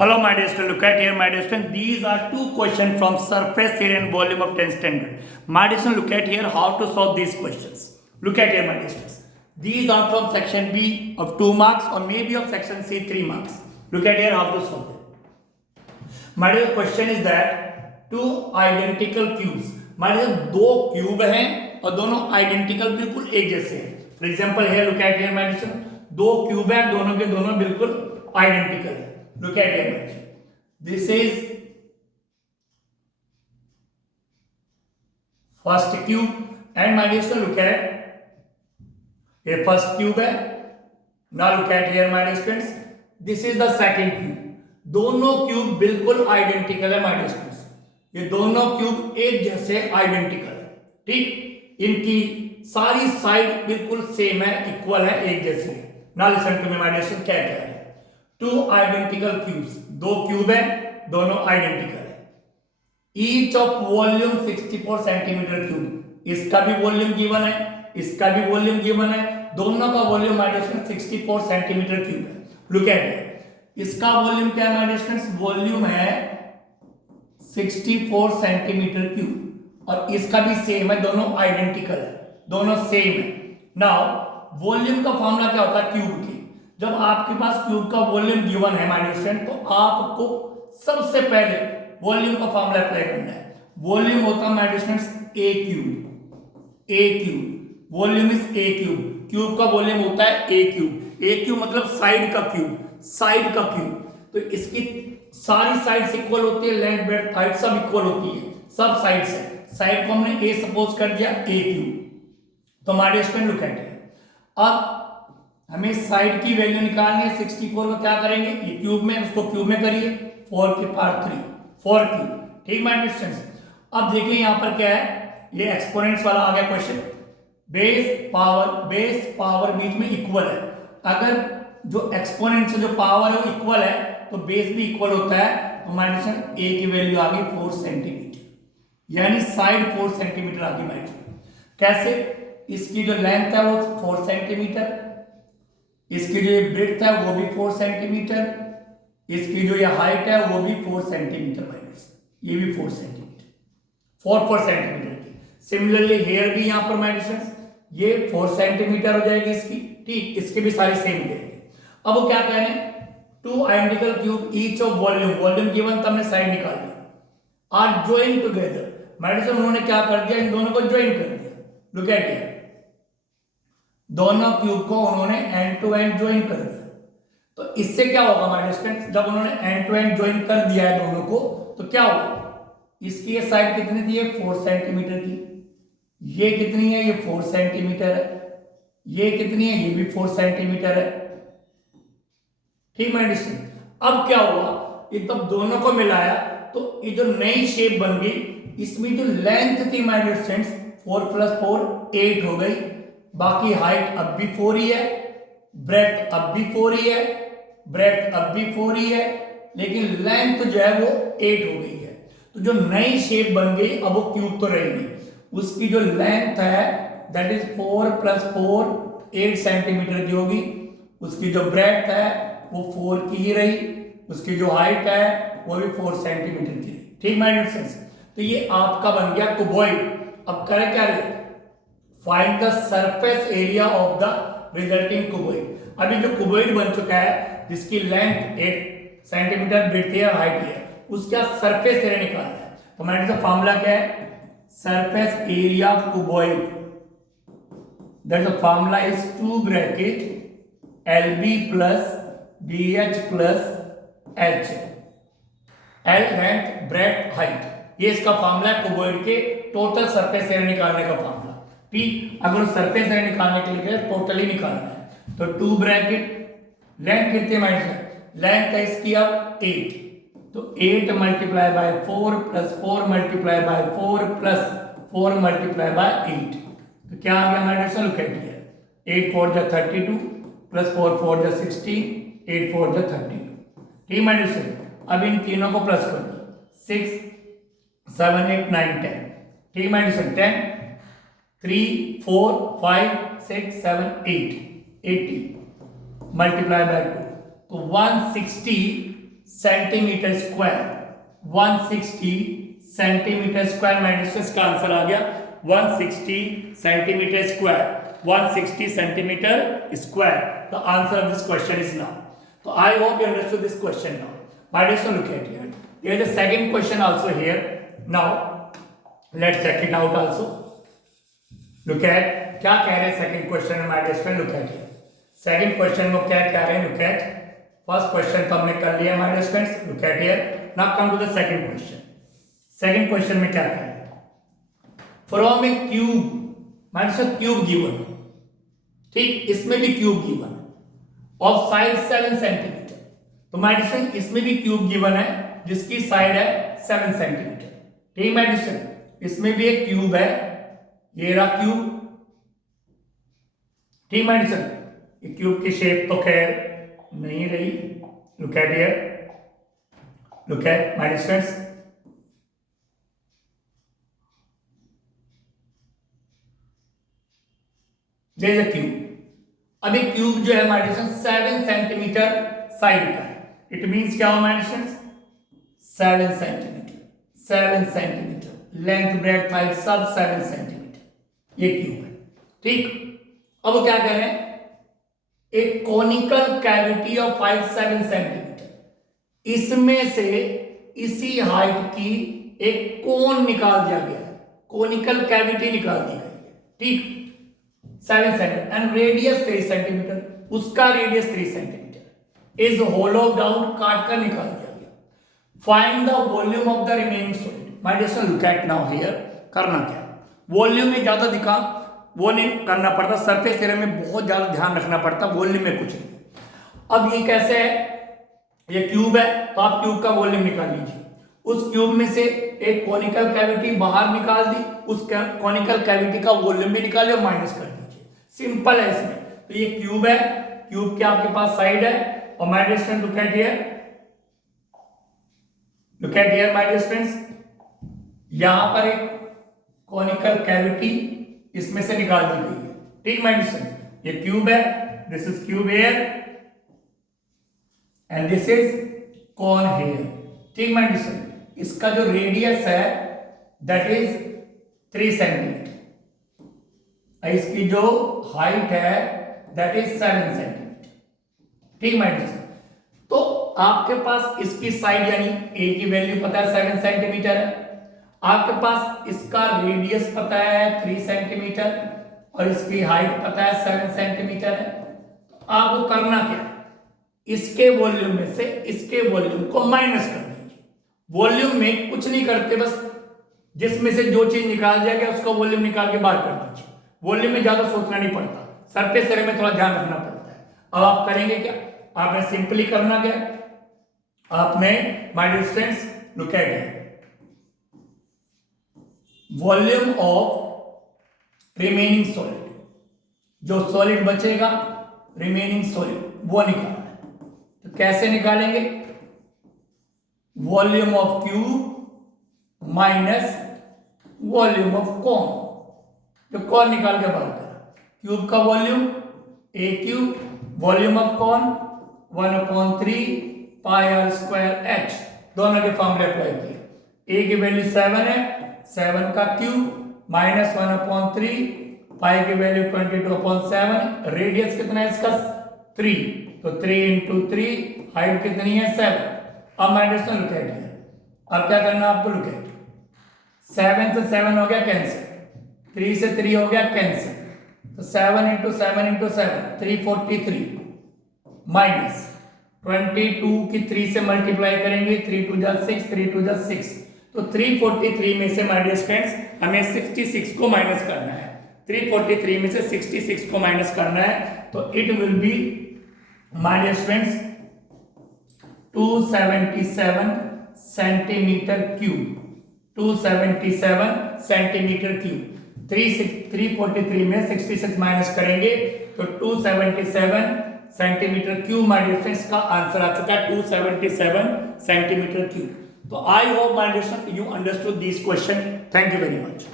Hello, my dear student. Look at here, my dear student. These are two questions from surface area and volume of 10 standard. My dear student, look at here how to solve these questions. Look at here, my dear students. These are from section B of 2 marks or maybe of section C 3 marks. Look at here how to solve it. My dear question is that two identical cubes. My dear दो cube हैं और दोनों identical बिल्कुल एक जैसे हैं. For example here look at here, my dear student. दो cube हैं दोनों के दोनों बिल्कुल आइडेंटिकल है. Look at here. This is first cube and my dear student, look at a first cube है. Now look at here my dear students. This is the second cube. दोनों cube बिल्कुल identical है my dear students. ये दोनों cube एक जैसे identical है. ठीक, इनकी सारी साइड बिल्कुल सेम है, इक्वल है, एक जैसी है. Now listen to me my dear students, क्या कह रहे हैं. टू आइडेंटिकल क्यूब्स, दो क्यूब है दोनों आइडेंटिकल है. Each of volume 64 centimetre cube. इसका भी वॉल्यूम गिवन है, इसका भी वॉल्यूम गिवन है. दोनों का वॉल्यूम माय डिस्टेंस 64 सेंटीमीटर क्यूब है. Look at it. इसका वॉल्यूम क्या है माय डिस्टेंस? वॉल्यूम है 64 सेंटीमीटर क्यूब और इसका भी सेम है, दोनों आइडेंटिकल है, दोनों सेम है. नाउ वॉल्यूम का फॉर्मूला क्या होता है क्यूब की? जब आपके पास क्यूब का वॉल्यूम गिवन है माय डियर स्टूडेंट, तो आपको सबसे पहले वॉल्यूम का फॉर्मूला अप्लाई करना है. वॉल्यूम होता है my dear students A cube. A cube volume is A cube. Cube का वॉल्यूम होता है ए क्यूब. ए क्यूब मतलब साइड का क्यूब, साइड का क्यूब. तो इसकी सारी साइड्स इक्वल होती है, लेंथ ब्रेड्थ हाइट सब इक्वल होती है, सब साइड्स है. साइड को हमने ए सपोज कर दिया ए क्यूब. तो my dear student look at it. अब हमें साइड की वैल्यू निकालनी है. 64 को क्या करेंगे? ये क्यूब में, उसको क्यूब में करिए. 4 की पावर 3, 4 क्यूब. ठीक माय डियर स्टूडेंट्स. अब देखिए यहां पर क्या है, ये एक्सपोनेंट्स वाला आ गया क्वेश्चन. बेस पावर बीच में इक्वल है. अगर जो एक्सपोनेंट से जो पावर है वो इक्वल है तो बेस भी इक्वल होता है. तो माय डियर स्टूडेंट ए की वैल्यू आ गई 4 सेंटीमीटर, यानी साइड 4 सेंटीमीटर आ गई माय डियर. कैसे? इसकी जो लेंथ है वो 4 सेंटीमीटर, इसकी जो ब्रेड्थ है वो भी 4 सेंटीमीटर, इसकी जो ये हाइट है वो भी 4 सेंटीमीटर माइनस, ये भी 4 सेंटीमीटर, 4 सेंटीमीटर की. सिमिलरली हेयर भी यहां पर माइनस ये 4 सेंटीमीटर हो जाएगी इसकी. ठीक, इसके भी सारे सेम हो जाएंगे. अब वो क्या कह रहे हैं? Two identical cube each of volume given, तो हमने साइड निकाल लिया, आर ज्वाइन टुगेदर. माइनस उन्होंने क्या कर दिया, इन दोनों को ज्वाइन कर दिया. Look at it. दोनों क्यूब को उन्होंने एंड टू एंड ज्वाइन कर दिया. तो इससे क्या होगा माय डियर स्टूडेंट्स? जब उन्होंने एंड टू एंड ज्वाइन कर दिया है दोनों को, तो क्या होगा? इसकी ये साइड कितनी थी? ये 4 सेंटीमीटर की. ये कितनी है? ये 4 सेंटीमीटर है. ये कितनी है? ये भी 4 सेंटीमीटर है. ठीक माय डियर स्टूडेंट. अब क्या हुआ, ये तब दोनों को मिलाया तो ये जो नई शेप बन गई, इसमें जो लेंथ थी माय डियर स्टूडेंट्स 4 + 4 8 हो गई. बाकी हाइट अब भी 4 ही है, ब्रेड्थ अब भी 4 ही है, ब्रेड्थ अब भी 4 ही है, लेकिन लेंथ जो है वो 8 हो गई है. तो जो नई शेप बन गई, अब वो क्यूब तो रहेगी, उसकी जो लेंथ है दैट इज 4 + 4 8 सेंटीमीटर की होगी. उसकी जो ब्रेड्थ है वो 4 की ही रही, उसकी जो हाइट है वो भी 4 सेंटीमीटर की रही. ठीक माय डियर फ्रेंड्स. तो ये आपका बन गया क्यूबॉइड. अब करें क्या रहे? Find the surface area of the resulting cuboid. अभी जो क्यूबॉइड बन चुका है जिसकी लेंथ 8 सेंटीमीटर ब्रेड्थ है, हाइट है, उसका सरफेस एरिया निकालना है. तो मैंने तो फॉर्मूला क्या है? Surface area cuboid. That the formula is 2 bracket LB + BH + H. L length, breadth, height. ये इसका फॉर्मूला है क्यूबॉइड के टोटल सरफेस एरिया निकालने का फॉर्मूला. ठीक, अगर सरफेस एरिया निकालने के लिए टोटली निकालना है तो 2 ब्रैकेट लेंथ कितनी है माइनस? लेंथ है इसकी अब 8, तो 8 × 4 + 4 × 4 + 4 × 8. तो क्या आ गया माइनस? Look at here. 8 4 = 32 + 4 4 = 16, 8 4 = 32. ठीक माइनस. अब इन तीनों को प्लस कर दो. 6 7 8 9 10. ठीक माइनस. 10 3 4 5 6 7 8 80 × 2, तो 160 centimetre square, 160 centimetre square. My distance का आंसर आ गया 160 centimetre square, 160 centimetre square. The answer of this question is now. So I hope you understood this question now. My dear students, look at here. There is a second question also here. Now let's check it out also. Look at क्या कह रहे हैं second question में, my dear students, look at here. Second question में क्या कह रहे हैं? Look at first question तो हमने कर लिया my dear students. Look at here. Now come to the second question. Second question में क्या कह रहे हैं? From a cube, my dear students, cube given. ठीक, इसमें भी cube given of side 7 centimetre. तो माय डिस्टेंस इसमें भी क्यूब गिवन है जिसकी साइड है 7 सेंटीमीटर। ठीक माय डिस्टेंस, इसमें भी एक क्यूब है, ये रहा क्यूब। ठीक माय डिस्टेंस, ये क्यूब की शेप तो खैर नहीं रही। Look at here, look at my distance, there is a cube. अब एक क्यूब जो है हमारे 7 सेंटीमीटर साइड का है। इट मींस क्या हो हमारे 7 centimetre, 7 centimetre length breadth height सब 7 सेंटीमीटर ये क्यूब है। ठीक, अब वो क्या कह रहे हैं? एक conical cavity of height 7 centimetre, इसमें से इसी हाइट की एक कोन निकाल दिया गया है, कोनिकल कैविटी निकाल दी गई है। ठीक, 7 सेंटीमीटर एंड रेडियस 3 सेंटीमीटर, उसका radius 3 centimetre is hollowed out, काट कर निकाल दिया गया। Find the volume of the remaining solid. My dear student, look at now here. करना क्या, वॉल्यूम में ज्यादा दिखा वो नहीं करना पड़ता, सरफेस एरिया में बहुत ज्यादा ध्यान रखना पड़ता, वॉल्यूम में कुछ नहीं। अब ये कैसे है? ये क्यूब है तो आप क्यूब का वॉल्यूम निकाल लीजिए। उस क्यूब में से एक कॉनिकल कैविटी बाहर निकाल दी, उस कॉनिकल कैविटी का वॉल्यूम भी निकाले और माइनस कर दीजिए। सिंपल है इसमें। तो ये क्यूब है, क्यूब के आपके पास साइड है और my dear student look at here, look at here my dear students, यहां पर एक कॉनिकल कैविटी इसमें से निकाल दी गई है। ठीक माय डियर स्टूडेंट, ये क्यूब है, this is cube here and this is cone here. ठीक माय डियर स्टूडेंट, इसका जो रेडियस है दैट इज 3 सेंटीमीटर, इसकी जो हाइट है दैट इज 7 सेंटीमीटर। ठीक माय डियर, तो आपके पास इसकी साइड यानी ए की वैल्यू पता है 7 सेंटीमीटर है, आपके पास इसका रेडियस पता है 3 सेंटीमीटर और इसकी हाइट पता है 7 सेंटीमीटर है। तो आपको करना क्या है? इसके वॉल्यूम में से इसके वॉल्यूम को माइनस कर दीजिए। वॉल्यूम में कुछ नहीं करते, बस जिसमें से जो चीज निकाल दिया गया उसका वॉल्यूम निकाल के बाहर कर दीजिए। वॉल्यूम में ज्यादा सोचना नहीं पड़ता, सरफेस एरिया में थोड़ा ध्यान रखना पड़ता है। अब आप करेंगे क्या? आपने सिंपली करना क्या? आपने my dear students look at it, volume of remaining solid, जो सॉलिड बचेगा रिमेनिंग सॉलिड वो निकालना है। तो कैसे निकालेंगे? Volume of cube minus volume of cone, जो कॉन निकाल के बाहर करा। क्यूब का volume A cube, volume of cone 1/3 pi r square h, दोनों के फॉर्मूले अप्लाई किए। ए की वैल्यू 7 है, 7 का क्यूब माइनस 1/3 पाई की वैल्यू 22/7, रेडियस कितना है इसका 3, तो 3 × 3, हाइट कितनी है 7। अब माइनस लुक एट है, अब क्या करना आपको? लुक एट, 7 से 7 हो गया कैंसिल, 3 से 3 हो गया कैंसिल, तो 7 × 7 × 7 343 माइनस 22 की 3 से मल्टीप्लाई करेंगे, 3 2 जा 6, 3 2 जा 6, तो 343 में से माय डियर स्टूडेंट्स हमें 66 को माइनस करना है। 343 में से 66 को माइनस करना है, तो it will be my dear students 277 centimetre cube, 277 centimetre cube. 343 में 66 माइनस करेंगे तो 277 centimetre cube my dear friends का आंसर आ चुका है, 277 सेंटीमीटर क्यूब। तो I hope my dear you understood this question. Thank you very much.